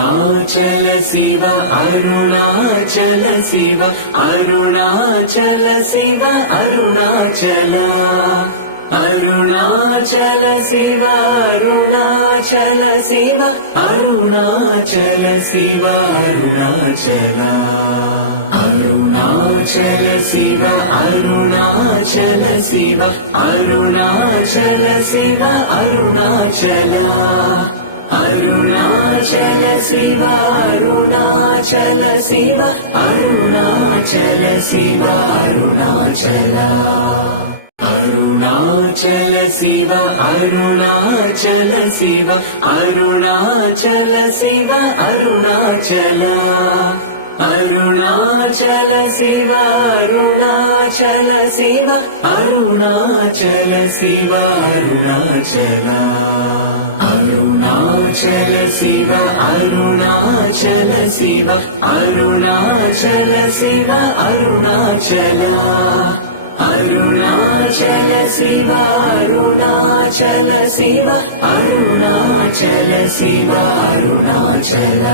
Arunachal Shiva Arunachal Shiva Arunachal Shiva Arunachal Arunachal Shiva Arunachal Shiva Arunachal Shiva Arunachal Arunachal Shiva Arunachal Shiva Arunachal Shiva Arunachal Arunachal Shiva Arunachal Shiva Arunachal Shiva Arunachal Arunachal Shiva Arunachal Shiva Arunachal Shiva Arunachal Arunachal Shiva Arunachal Shiva Arunachal Shiva Arunachal Arunachal Shiva Arunachal Shiva Arunachal Shiva Arunachal Arunachal Shiva Arunachal Shiva Arunachal Shiva Arunachal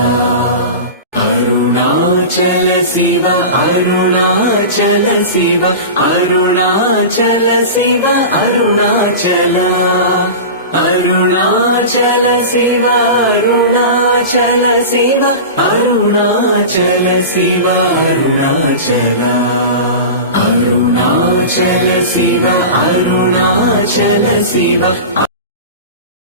Arunachal Shiva Arunachal Shiva Arunachal Shiva Arunachal Arunachal Shiva Arunachal Shiva Arunachal Shiva Arunachal Arunachal Shiva Arunachal Shiva